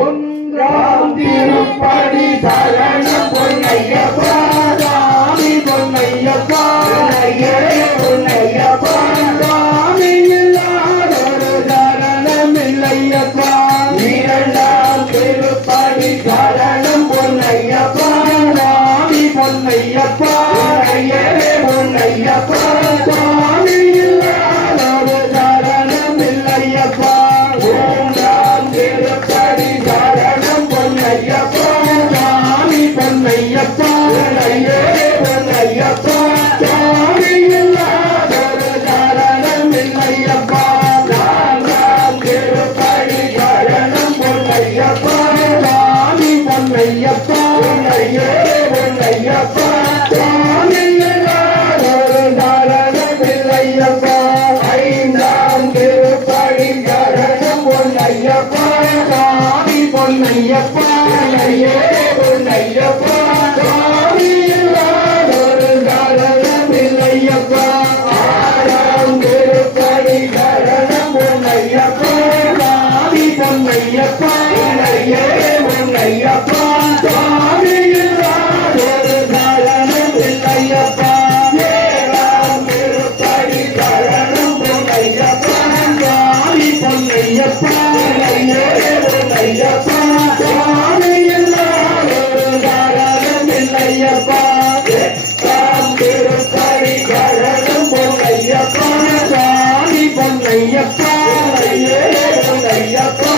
ஒன்றாம் திருப்படி சரணம் பொன்னையப்பா சாமி பொன்னையப்பா பொன்னையப்பா சாமி இல்லாதொரு சரணம் இல்லையப்பா இரண்டாம் திருப்படி சரணம் பொன்னையப்பா சாமி பொன்னையப்பா பொன்னையப்பா சாமி இல்லாதொரு சரணம் இல்லையப்பா மூன்றாம் திருப்படி சரணம் பொன்னையப்பா சாமி பொன்னையப்பா பொன்னையப்பா சாமி இல்லாதொரு சரணம் இல்லையப்பா நான்காம் திருப்படி சரணம் பொன்னையப்பா சாமி பொன்னையப்பா பொன்னையப்பா சாமி இல்லாதொரு சரணம் இல்லையப்பா ஐந்தாம் திருப்படி சரணம் பொன்னையப்பா சாமி பொன்னையப்பா பொன்னையப்பா சாமி இல்லாதொரு சரணம் இல்லையப்பா ஆறாம் திருப்படி சரணம் பொன்னையப்பா சாமி பொன்னையப்பா பொன்னையப்பா சாமி இல்லாதொரு சரணம் இல்லையப்பா ஏழாம் திருப்படி சரணம் பொன்னையப்பா சாமி பொன்னையப்பா பொன்னையப்பா சாமி இல்லாதொரு சரணம் இல்லையப்பா எட்டாம் திருப்படி சரணம் பொன்னையப்பா சாமி பொன்னையப்பா பொன்னையப்பா